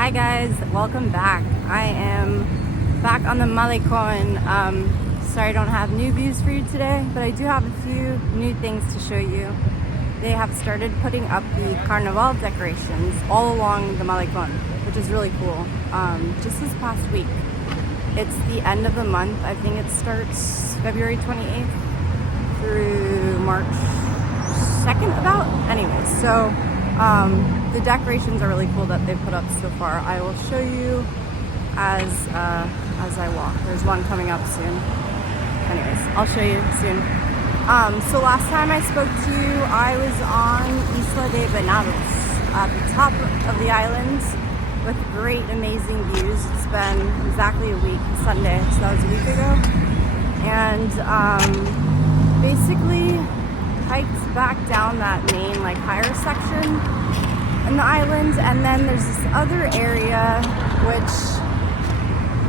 Hi guys, welcome back. I am back on the malecón. Sorry I don't have new views for you today, but I do have a few new things to show you. They have started putting up the carnival decorations all along the malecón, which is really cool. Just this past week. It's the end of the month. I think it starts February 28th through March 2nd about. Anyways, so the decorations are really cool that they've put up so far. I will show you as I walk. There's one coming up soon. Anyways, I'll show you soon. So last time I spoke to you, I was on Isla de Venados at the top of the island with great, amazing views. It's been exactly a week, Sunday, so that was a week ago. And basically hiked back down that main higher section in the island, and then there's this other area which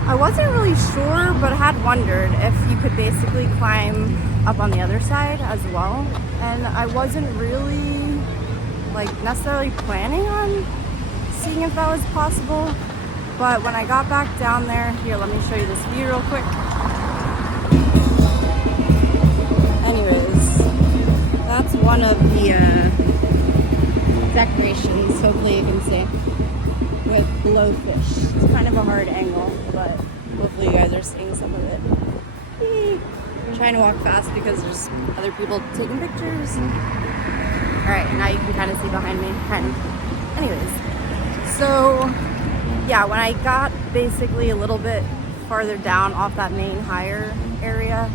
I wasn't really sure, but had wondered if you could basically climb up on the other side as well. And I wasn't really necessarily planning on seeing if that was possible, but when I got back down there, here, let me show you this view real quick. Anyways, that's one of the decorations, hopefully you can see, with blowfish. It's kind of a hard angle, but hopefully you guys are seeing some of it. I'm trying to walk fast because there's other people taking pictures. Alright, now you can kind of see behind me. Anyways, so yeah, when I got basically a little bit farther down off that main higher area,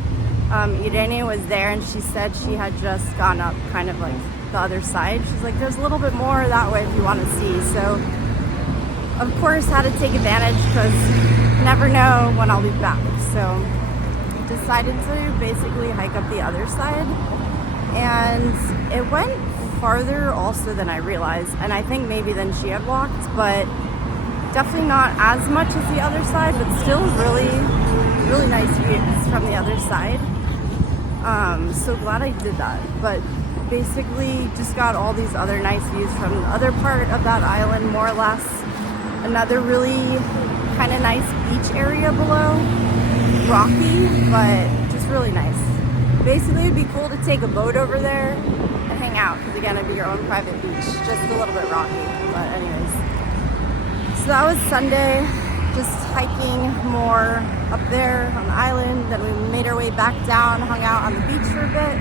Irene was there and she said she had just gone up kind of the other side. She's like, there's a little bit more that way if you want to see. So of course had to take advantage because never know when I'll be back. So decided to basically hike up the other side, and it went farther also than I realized, and I think maybe than she had walked, but definitely not as much as the other side, but still really nice views from the other side. So glad I did that. But basically just got all these other nice views from the other part of that island, more or less. Another really kind of nice beach area below. Rocky, but just really nice. Basically it'd be cool to take a boat over there and hang out, because again, it'd be your own private beach, just a little bit rocky. But anyways, so that was Sunday, just hiking more up there on the island. Then we made our way back down, hung out on the beach for a bit.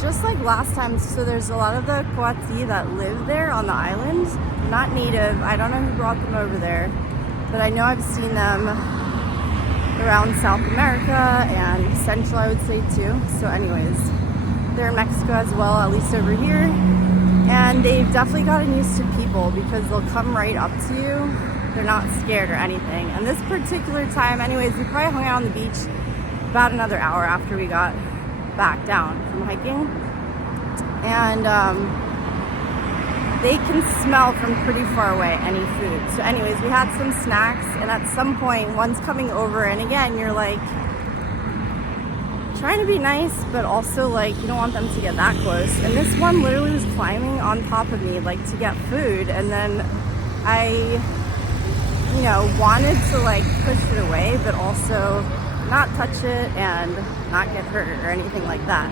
Just like last time, so there's a lot of the Coati that live there on the island, not native. I don't know who brought them over there, but I know I've seen them around South America and Central, I would say too. So anyways, they're in Mexico as well, at least over here. And they've definitely gotten used to people because they'll come right up to you. They're not scared or anything. And this particular time, anyways, we probably hung out on the beach about another hour after we got back down from hiking. And they can smell from pretty far away any food. So anyways, we had some snacks, and at some point, one's coming over, and again, you're trying to be nice, but also you don't want them to get that close. And this one literally was climbing on top of me to get food, and then I wanted to push it away, but also not touch it and not get hurt or anything like that,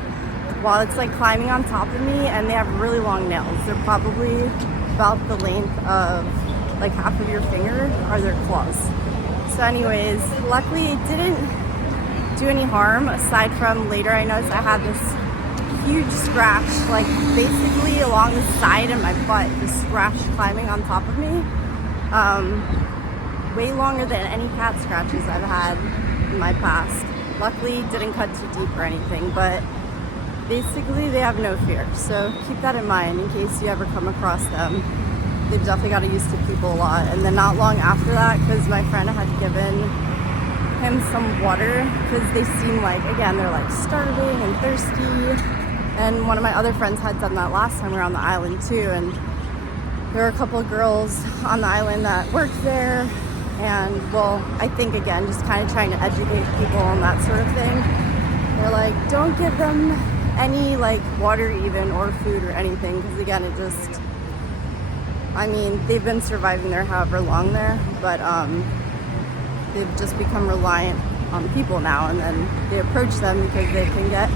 while it's climbing on top of me. And they have really long nails. They're probably about the length of half of your finger are their claws. So anyways, luckily it didn't do any harm, aside from later I noticed I had this huge scratch basically along the side of my butt, this scratch climbing on top of me, way longer than any cat scratches I've had in my past. Luckily didn't cut too deep or anything, but basically they have no fear. So keep that in mind in case you ever come across them. They've definitely got used to people a lot. And then not long after that, because my friend had given him some water, because they seem again, they're starving and thirsty. And one of my other friends had done that last time we were on the island too. And there were a couple of girls on the island that worked there. And well, I think again, just kind of trying to educate people on that sort of thing. They're don't give them any water even, or food or anything, because again, I mean, they've been surviving there however long there, but they've just become reliant on people now, and then they approach them because they can get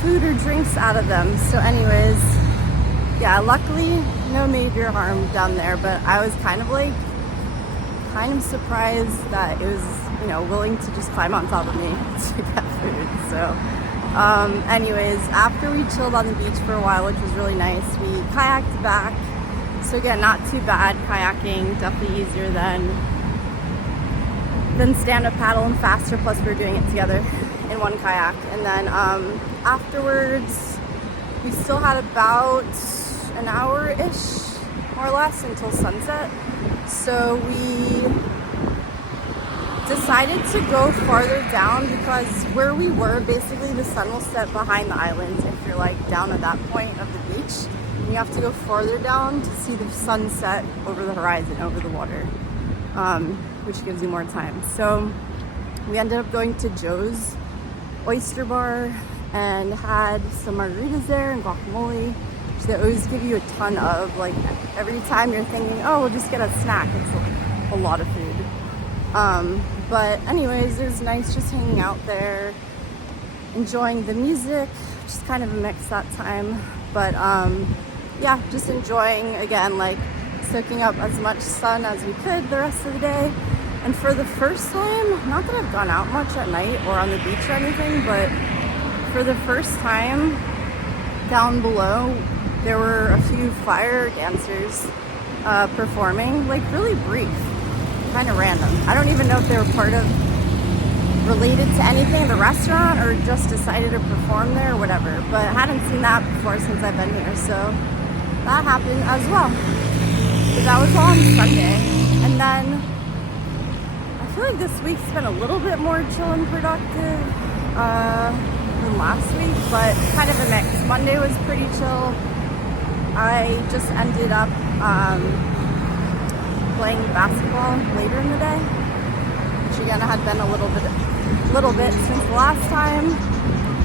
food or drinks out of them. So anyways, yeah, luckily no major harm down there, but I was kind of surprised that it was, you know, willing to just climb on top of me to get food. So anyways, after we chilled on the beach for a while, which was really nice, we kayaked back. So again, not too bad kayaking, definitely easier than stand-up paddle and faster, plus we were doing it together in one kayak. And then afterwards, we still had about an hour-ish, more or less, until sunset. So we decided to go farther down because where we were, basically the sun will set behind the islands if you're like down at that point of the beach. And you have to go farther down to see the sunset over the horizon, over the water, which gives you more time. So we ended up going to Joe's Oyster Bar and had some margaritas there and guacamole, which they always give you a ton of. Like every time you're thinking, oh, we'll just get a snack, it's like a lot of food. But anyways, it was nice just hanging out there, enjoying the music, just kind of a mix that time. But yeah, just enjoying, again, like soaking up as much sun as we could the rest of the day. And for the first time, not that I've gone out much at night or on the beach or anything, but for the first time down below, there were a few fire dancers performing, like really brief, kind of random. I don't even know if they were related to anything in the restaurant or just decided to perform there or whatever, but I hadn't seen that before since I've been here, so that happened as well. So that was all on Sunday. And then I feel like this week's been a little bit more chill and productive than last week, but kind of a mix. Monday was pretty chill. I just ended up playing basketball later in the day, which again had been a little bit since the last time,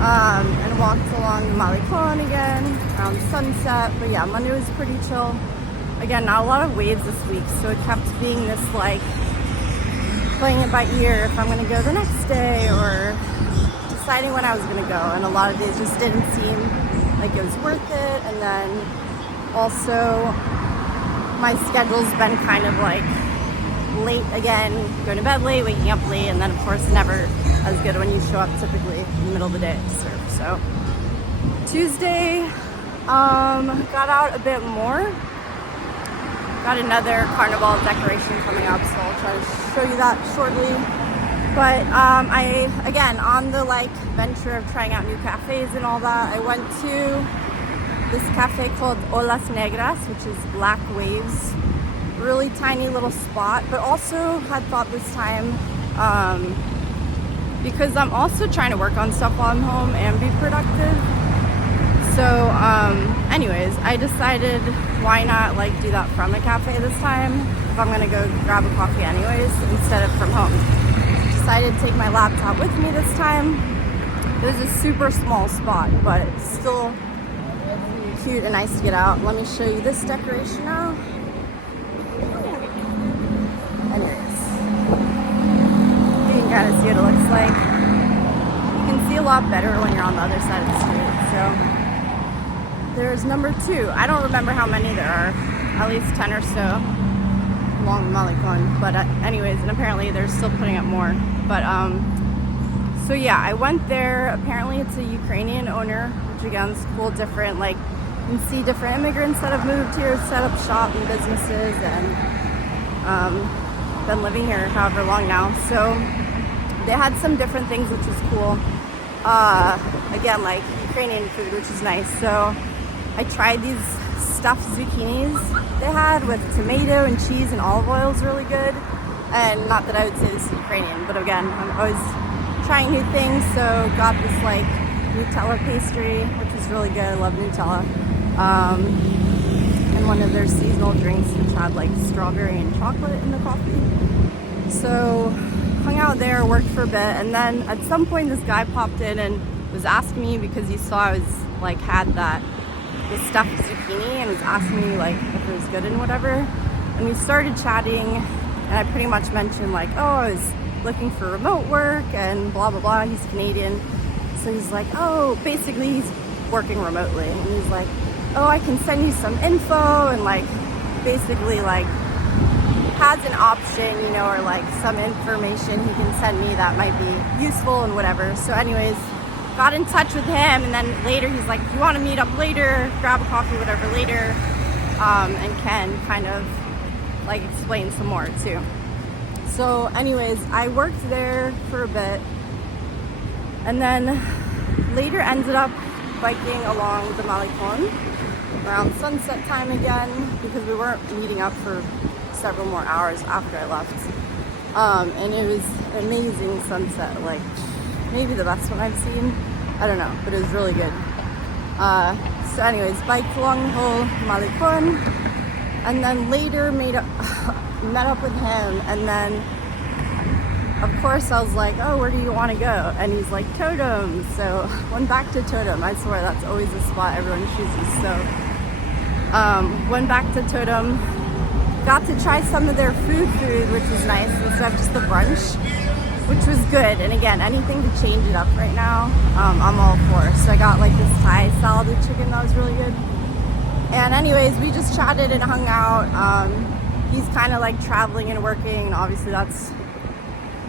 and walked along the malecón again around sunset. But yeah, Monday was pretty chill. Again, not a lot of waves this week, so it kept being this like playing it by ear if I'm gonna go the next day or deciding when I was gonna go, and a lot of days just didn't seem like it was worth it. And then also my schedule's been kind of like late again, going to bed late, waking up late, and then of course never as good when you show up typically in the middle of the day to surf. So Tuesday, got out a bit more. Got another carnival decoration coming up, so I'll try to show you that shortly. But I, again, on the like venture of trying out new cafes and all that, I went to this cafe called Olas Negras, which is Black Waves. Really tiny little spot, but also had thought this time, because I'm also trying to work on stuff while I'm home and be productive. So anyways, I decided why not like do that from a cafe this time if I'm gonna go grab a coffee anyways instead of from home. Decided to take my laptop with me this time. It was a super small spot, but still cute and nice to get out. Let me show you this decoration now. Anyways, you can kind of see what it looks like. You can see a lot better when you're on the other side of the street. So there's number 2. I don't remember how many there are, at least 10 or so along Malecón. But anyways, and apparently they're still putting up more. But so yeah, I went there. Apparently it's a Ukrainian owner, which again is cool, different. Like you can see different immigrants that have moved here, set up shop and businesses, and been living here however long now. So they had some different things, which was cool. Again, like Ukrainian food, which is nice. So I tried these stuffed zucchinis they had with tomato and cheese and olive oil. Is really good. And not that I would say this is Ukrainian, but again, I'm always trying new things. So got this like Nutella pastry, which is really good. I love Nutella. And one of their seasonal drinks, which had like strawberry and chocolate in the coffee. So hung out there, worked for a bit, and then at some point this guy popped in and was asking me because he saw I was like had that the stuffed zucchini and was asking me like if it was good and whatever. And we started chatting, and I pretty much mentioned like, oh, I was looking for remote work and blah, blah, blah. He's Canadian. So he's like, oh, basically he's working remotely. And he's like, oh, I can send you some info, and like basically like has an option, you know, or like some information he can send me that might be useful and whatever. So anyways, got in touch with him, and then later he's like, if you want to meet up later, grab a coffee, whatever, later, and can kind of like explain some more too. So anyways, I worked there for a bit, and then later ended up biking along the malecón around sunset time again, because we weren't meeting up for several more hours after I left. And it was an amazing sunset, like maybe the best one I've seen. I don't know, but it was really good. So anyways, biked along the whole malecón, and then later met up with him, and then of course I was like, oh, where do you want to go? And he's like, Totem. So went back to Totem. I swear that's always the spot everyone chooses. So went back to Totem, got to try some of their food, which was nice, instead of just the brunch, which was good. And again, anything to change it up right now, I'm all for. So I got like this Thai salad with chicken that was really good. And anyways, we just chatted and hung out. He's kind of like traveling and working, and obviously that's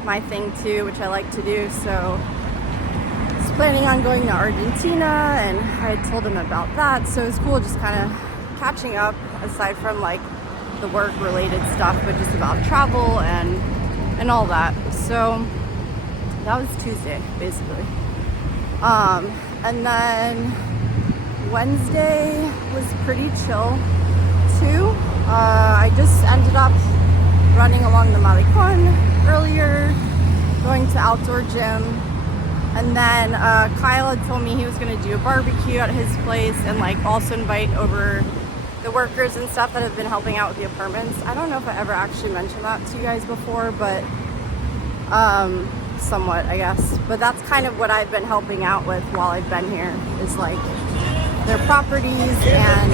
my thing too, which I like to do. So I was planning on going to Argentina, and I had told him about that. So it was cool just kind of catching up, aside from like the work related stuff, but just about travel and all that. So that was Tuesday basically. And then Wednesday was pretty chill too. I just ended up running along the malecón earlier, going to outdoor gym, and then Kyle had told me he was going to do a barbecue at his place, and like also invite over the workers and stuff that have been helping out with the apartments. I don't know if I ever actually mentioned that to you guys before, but somewhat, I guess. But that's kind of what I've been helping out with while I've been here, is like their properties and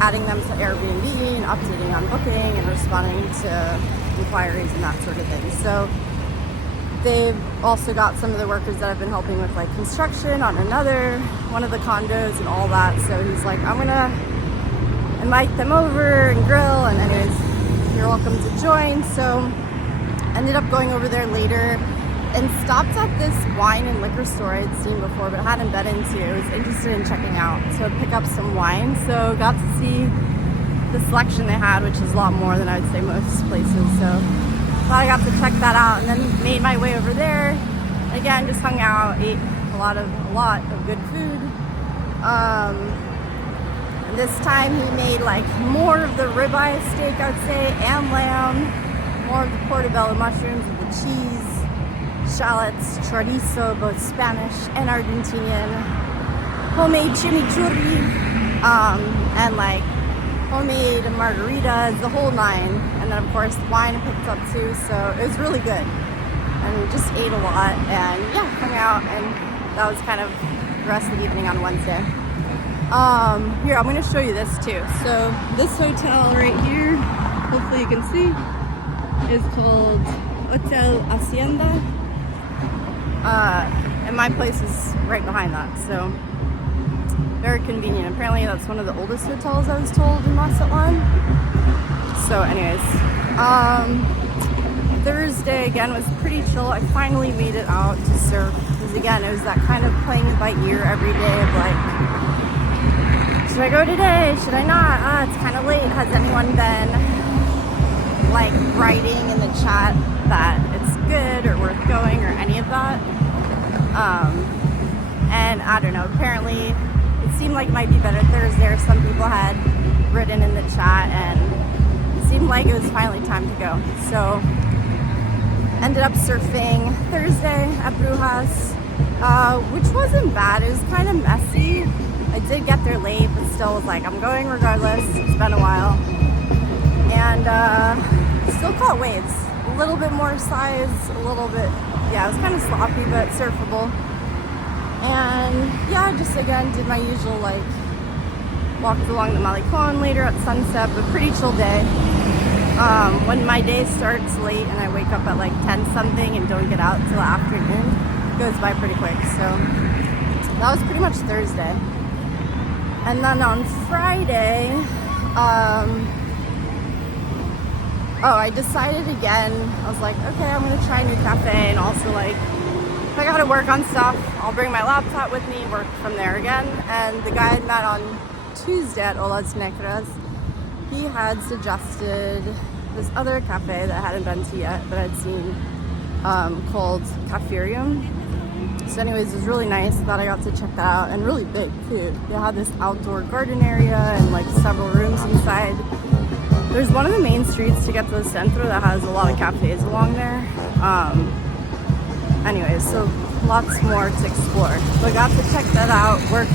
adding them to Airbnb and updating on booking and responding to inquiries and that sort of thing. So they've also got some of the workers that I've been helping with like construction on one of the condos and all that. So he's like, I'm gonna invite them over and grill, and anyways, you're welcome to join. So ended up going over there later and stopped at this wine and liquor store I'd seen before but hadn't been into. I was interested in checking out, so I'd pick up some wine. So got to see the selection they had, which is a lot more than I would say most places. So thought I got to check that out, and then made my way over there. Again, just hung out, ate a lot of good food. And this time he made like more of the ribeye steak, I would say, and lamb, more of the portobello mushrooms with the cheese, shallots, chorizo, both Spanish and Argentinian, homemade chimichurri, and like homemade margaritas, the whole nine. And then of course wine picked up too, so it was really good. And we just ate a lot, and yeah, hung out, and that was kind of the rest of the evening on Wednesday. Here, I'm going to show you this too. So this hotel right here, hopefully you can see, is called Hotel Hacienda. And my place is right behind that, so very convenient. Apparently that's one of the oldest hotels, I was told, in Mazatlán. So anyways, Thursday again was pretty chill. I finally made it out to surf, because again, it was that kind of playing it by ear every day of like, should I go today? Should I not? It's kind of late. Has anyone been like writing in the chat that it's good or worth going or any of that? And I don't know, apparently it seemed like it might be better Thursday, or some people had written in the chat, and it seemed like it was finally time to go. So ended up surfing Thursday at Brujas, which wasn't bad. It was kind of messy. I did get there late, but still was like, I'm going regardless. It's been a while. And still caught waves. A little bit more size, a little bit, yeah, it was kind of sloppy, but surfable. And yeah, just again did my usual like walked along the malecón later at sunset, but pretty chill day. When my day starts late and I wake up at like 10 something and don't get out till the afternoon, it goes by pretty quick. So that was pretty much Thursday. And then on Friday, I decided again, I was like, okay, I'm gonna try a new cafe, and also like, if I gotta work on stuff, I'll bring my laptop with me, work from there again. And the guy I met on Tuesday at Olas Negras, he had suggested this other cafe that I hadn't been to yet, but I'd seen, called Caferium. So anyways, it was really nice. Thought I got to check that out, and really big too. They had this outdoor garden area and like several rooms inside. There's one of the main streets to get to the centro that has a lot of cafes along there. Anyways, so lots more to explore. So I got to check that out, worked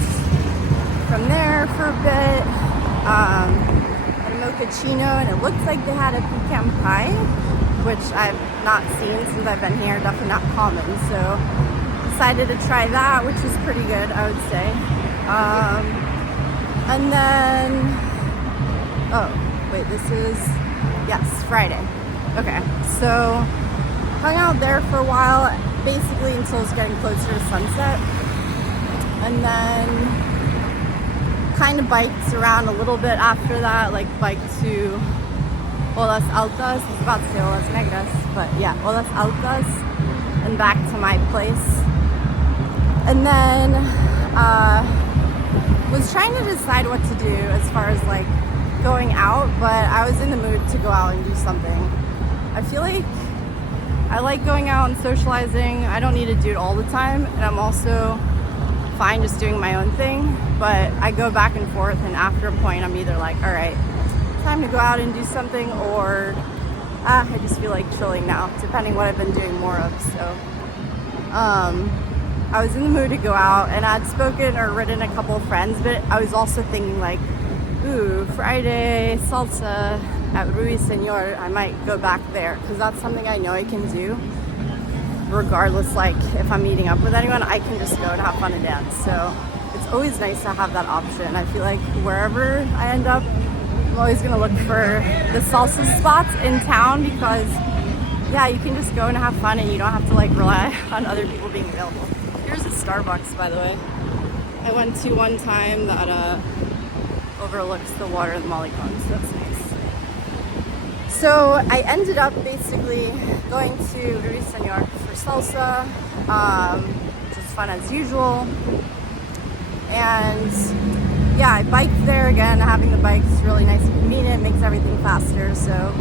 from there for a bit. Had a mochaccino, and it looks like they had a pecan pie, which I've not seen since I've been here, definitely not common. So decided to try that, which was pretty good, I would say. And then, this is, yes, Friday. Okay, so hung out there for a while, basically until it's getting closer to sunset. And then kind of biked around a little bit after that, like biked to Olas Altas. I was about to say Olas Negras, but yeah, Olas Altas, and back to my place. And then was trying to decide what to do as far as like going out, but I was in the mood to go out and do something. I feel like I like going out and socializing. I don't need to do it all the time, and I'm also fine just doing my own thing, but I go back and forth, and after a point I'm either like, all right, time to go out and do something, or I just feel like chilling now, depending what I've been doing more of. So I was in the mood to go out, and I'd spoken or written a couple of friends, but I was also thinking like, ooh, Friday salsa at RuiSr, I might go back there, because that's something I know I can do regardless. Like if I'm meeting up with anyone, I can just go and have fun and dance. So it's always nice to have that option. I feel like wherever I end up, I'm always gonna look for the salsa spots in town, because yeah, you can just go and have fun, and you don't have to like rely on other people being available. Here's a Starbucks, by the way. I went to one time that overlooks the water in the malecón, so that's nice. So I ended up basically going to RuiSr for salsa, which was fun as usual. And yeah, I biked there again. Having the bike is really nice and convenient, makes everything faster. So,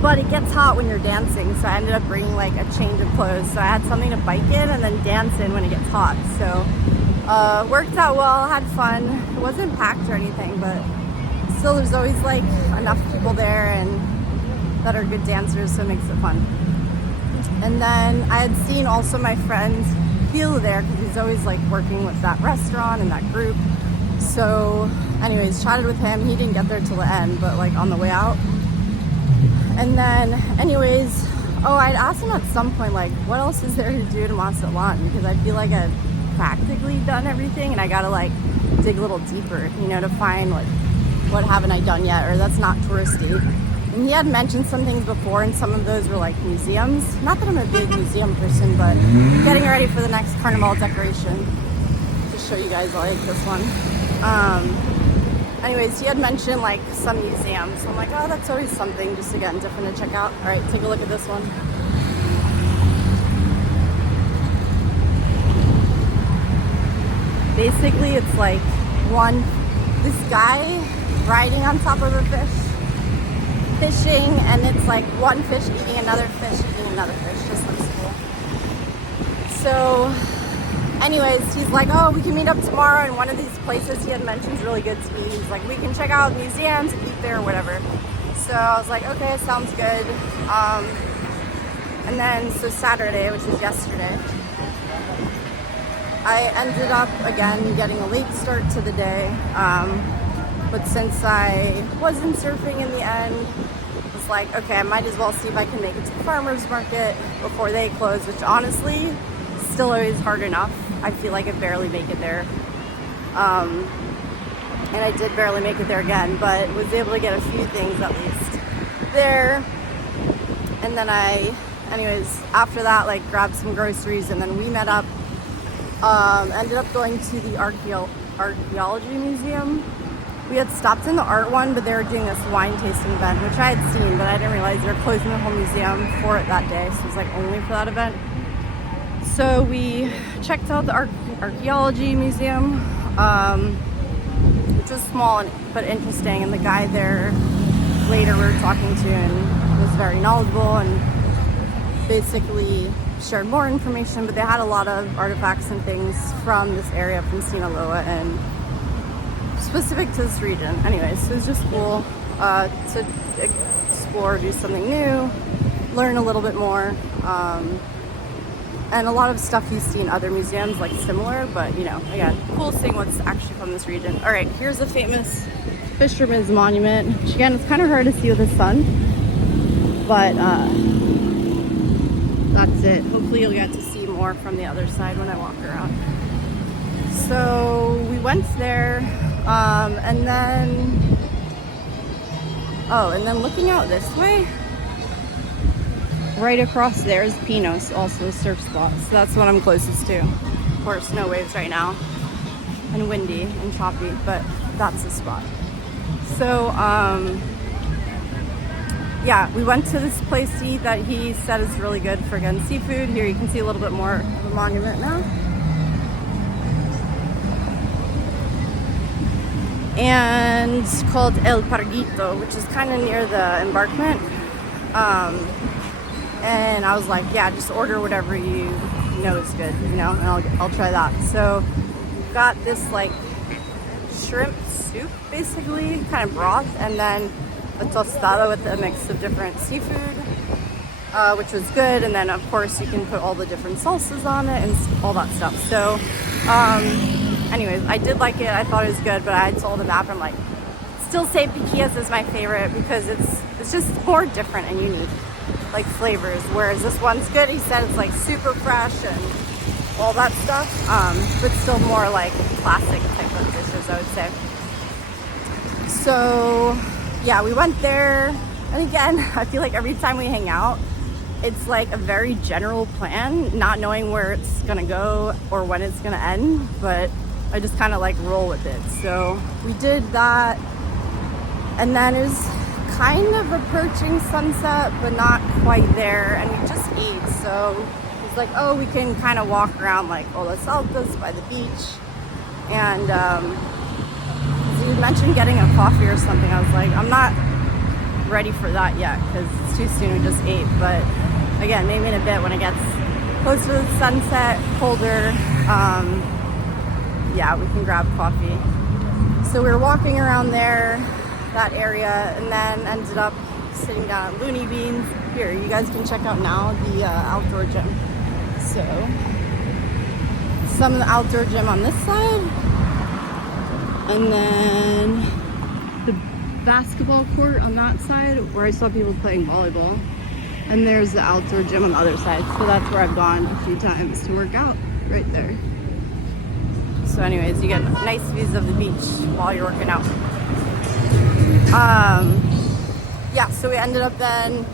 but it gets hot when you're dancing, so I ended up bringing like a change of clothes. So I had something to bike in and then dance in when it gets hot. So worked out well, had fun. It wasn't packed or anything, but still there's always like enough people there and that are good dancers, so it makes it fun. And then I had seen also my friend Phil there, because he's always like working with that restaurant and that group. So anyways, chatted with him. He didn't get there till the end, but like on the way out. And then anyways, I'd asked him at some point like, what else is there to do in Mazatlán, because I feel like I've practically done everything, and I gotta like dig a little deeper, you know, to find like what haven't I done yet, or that's not touristy. And he had mentioned some things before, and some of those were like museums. Not that I'm a big museum person, but getting ready for the next carnival decoration. To show you guys, I like this one. Anyways, he had mentioned like some museums. So I'm like, oh, that's always something, just again, different to check out. All right, take a look at this one. Basically, it's like this guy riding on top of a fish, fishing, and it's like one fish eating another fish eating another fish. Just looks cool. So anyways, he's like, oh, we can meet up tomorrow in one of these places he had mentioned is really good to eat. He's like, we can check out museums and eat there or whatever. So I was like, okay, sounds good. And then so Saturday, which is yesterday, I ended up again getting a late start to the day. But since I wasn't surfing in the end, I was like, okay, I might as well see if I can make it to the farmer's market before they close, which honestly, still always hard enough. I feel like I barely make it there. And I did barely make it there again, but was able to get a few things at least there. And then anyways, after that, like grabbed some groceries, and then we met up. Ended up going to the archaeology museum. We had stopped in the art one, but they were doing this wine tasting event, which I had seen, but I didn't realize they were closing the whole museum for it that day. So it was like only for that event. So we checked out the archaeology museum, which was small but interesting. And the guy there later we were talking to and was very knowledgeable and basically shared more information, but they had a lot of artifacts and things from this area, from Sinaloa, and specific to this region. Anyways, so it was just cool to explore, do something new, learn a little bit more, and a lot of stuff you see in other museums, like similar, but you know, again, cool seeing what's actually from this region. All right, here's the famous Fisherman's Monument, which again, it's kind of hard to see with the sun, but that's it. Hopefully you'll get to see more from the other side when I walk around. So we went there, and then looking out this way, right across there is Pinos, also a surf spot. So that's what I'm closest to. Of course, no waves right now, and windy and choppy, but that's the spot. So, yeah, we went to this place to eat that he said is really good for, again, seafood. Here you can see a little bit more of a monument now. And it's called El Parguito, which is kind of near the embankment. And I was like, yeah, just order whatever you know is good, you know, and I'll try that. So got this like shrimp soup, basically, kind of broth, and then a tostada with a mix of different seafood, which was good. And then of course you can put all the different salsas on it and all that stuff. So anyways, I did like it. I thought it was good, but I told him after, I'm like, still say piquillas is my favorite because it's just more different and unique, like flavors. Whereas this one's good. He said it's like super fresh and all that stuff, but still more like classic type of dishes, I would say. So yeah, we went there, and again, I feel like every time we hang out, it's like a very general plan, not knowing where it's gonna go or when it's gonna end, but I just kind of like roll with it. So we did that, and then it was kind of approaching sunset, but not quite there, and we just ate. So it's like, oh, we can kind of walk around like Olas Altas by the beach, and you mentioned getting a coffee or something. I was like, I'm not ready for that yet because it's too soon. We just ate, but again, maybe in a bit when it gets closer to the sunset, colder, yeah, we can grab coffee. So we were walking around there, that area, and then ended up sitting down at Looney Beans. Here, you guys can check out now the outdoor gym. So some of the outdoor gym on this side, and then the basketball court on that side where I saw people playing volleyball, and there's the outdoor gym on the other side. So that's where I've gone a few times to work out, right there. So anyways, you get nice views of the beach while you're working out. Yeah, so we ended up then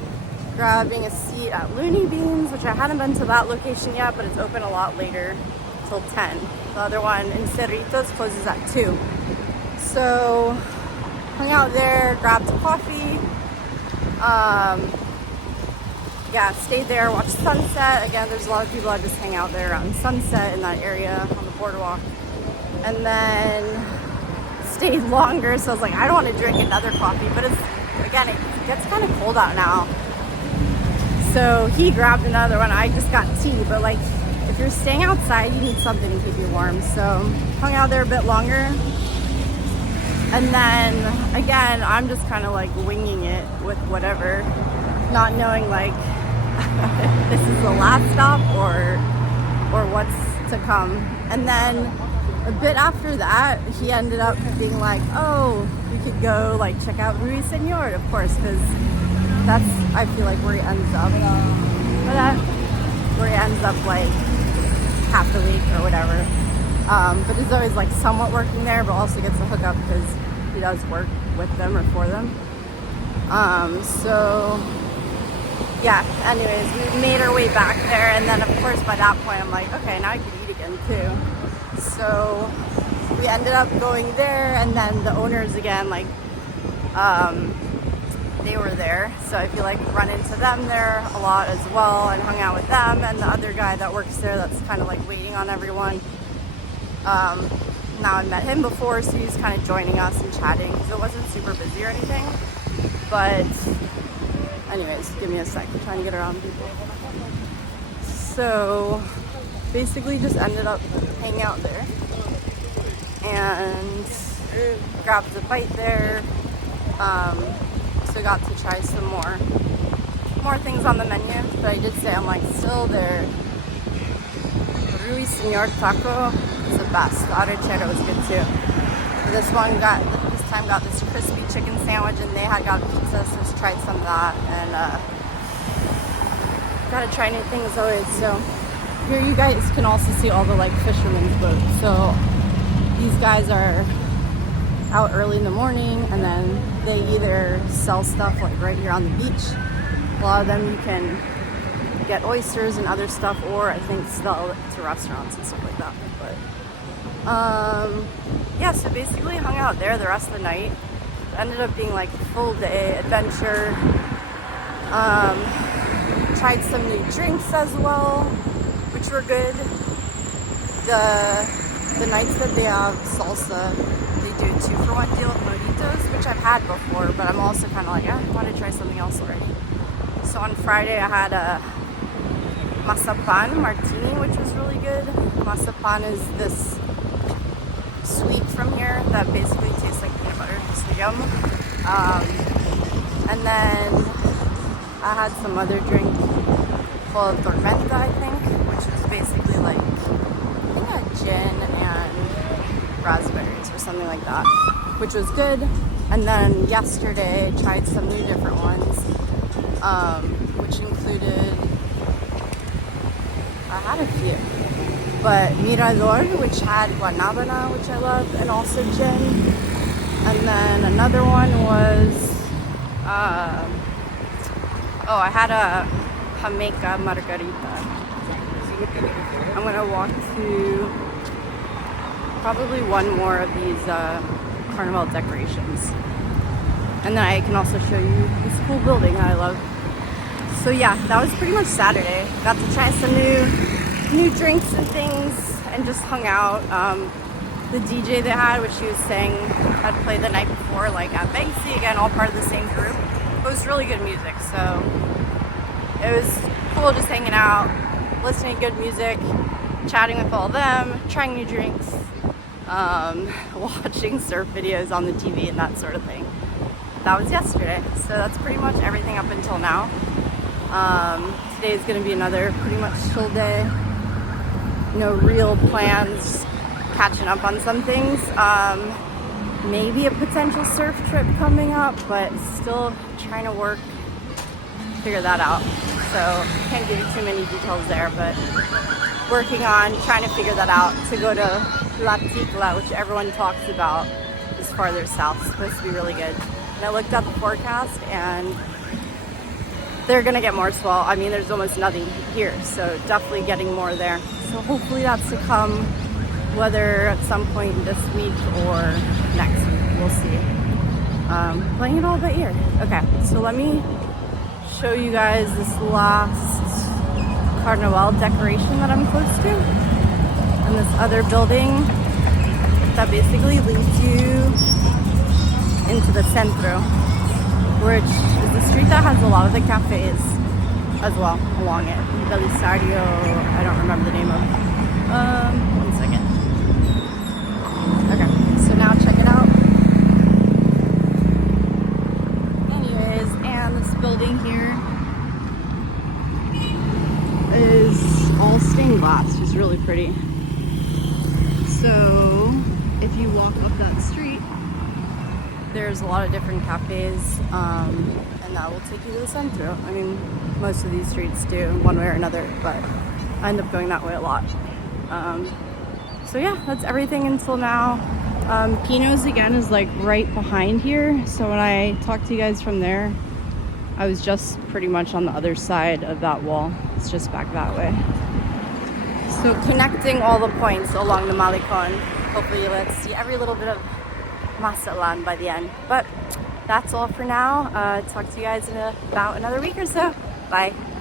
grabbing a seat at Looney Beans, which I hadn't been to that location yet, but it's open a lot later, till 10. The other one in Cerritos closes at 2. So hung out there, grabbed a coffee, yeah, stayed there, watched sunset. Again, there's a lot of people that just hang out there around sunset in that area on the boardwalk. And then stayed longer, so I was like, I don't want to drink another coffee, but it's, again, it gets kind of cold out now. So he grabbed another one. I just got tea, but like, if you're staying outside, you need something to keep you warm. So hung out there a bit longer. And then again, I'm just kind of like winging it with whatever, not knowing like if this is the last stop or what's to come. And then a bit after that, he ended up being like, oh, we could go like check out RuiSr, of course, because that's, I feel like, where he ends up. Where he ends up like half the week or whatever. But he's always like somewhat working there, but also gets a hookup because he does work with them or for them. So yeah, anyways, we made our way back there, and then of course by that point I'm like, okay, now I can eat again too. So we ended up going there, and then the owners again, like they were there, so I feel like run into them there a lot as well and hung out with them, and the other guy that works there that's kind of like waiting on everyone. Now I met him before, so he's kind of joining us and chatting because it wasn't super busy or anything. But anyways, give me a sec, I'm trying to get around people. So basically just ended up hanging out there and grabbed a bite there. So got to try some more things on the menu, but I did say I'm like still there. RuiSr taco is the best. The archaeology was good too. This time got this crispy chicken sandwich, and they had got pizza, so just tried some of that, and gotta try new things always. So here you guys can also see all the like fishermen's boats. So these guys are out early in the morning, and then they either sell stuff like right here on the beach. A lot of them you can get oysters and other stuff, or I think sell it to restaurants and stuff like that. But yeah, so basically hung out there the rest of the night. Ended up being like a full day adventure. Tried some new drinks as well, which were good. The nights that they have salsa, they do a 2-for-1 deal with mojitos, which I've had before, but I'm also kind of like, I want to try something else already. So on Friday I had a Mazatlán martini, which was really good. Mazatlán is this sweet from here that basically tastes like peanut butter, so yum. And then I had some other drink called tormenta, I think, which is basically like, I think a gin and raspberries or something like that, which was good. And then yesterday I tried some new different ones, which included, I had a few, but Mirador, which had guanabana, which I love, and also gin. And then another one was, I had a Jamaica margarita. I'm gonna walk to probably one more of these carnival decorations, and then I can also show you this cool building that I love. So yeah, that was pretty much Saturday. Got to try some new drinks and things, and just hung out. The DJ they had, which she was saying had played the night before, like at Banksy, again, all part of the same group. It was really good music, so it was cool just hanging out, listening to good music, chatting with all of them, trying new drinks, watching surf videos on the TV and that sort of thing. That was yesterday, so that's pretty much everything up until now. Today is going to be another pretty much chill day. No real plans, catching up on some things. Maybe a potential surf trip coming up, but still trying to figure that out. So can't give you too many details there, but working on trying to figure that out to go to La Ticla, which everyone talks about, is farther south. It's supposed to be really good. And I looked at the forecast, and they're gonna get more swell. I mean, there's almost nothing here, so definitely getting more there. So hopefully that's to come, whether at some point this week or next week, we'll see. Playing it all by ear. Okay, so let me show you guys this last carnival decoration that I'm close to, and this other building that basically leads you into the centro, which is the street that has a lot of the cafes as well along it. Belisario, I don't remember the name of. One second. Okay, so now check it out. Anyways, and this building here is all stained glass, which is really pretty. So if you walk up that street, there's a lot of different cafes, and that will take you to the centro. I mean, most of these streets do, one way or another, but I end up going that way a lot. So yeah, that's everything until now. Pino's again is like right behind here. So when I talked to you guys from there, I was just pretty much on the other side of that wall. It's just back that way. So connecting all the points along the malecón. Hopefully let's see every little bit of Mazatlán by the end. But that's all for now. Talk to you guys in about another week or so. Bye.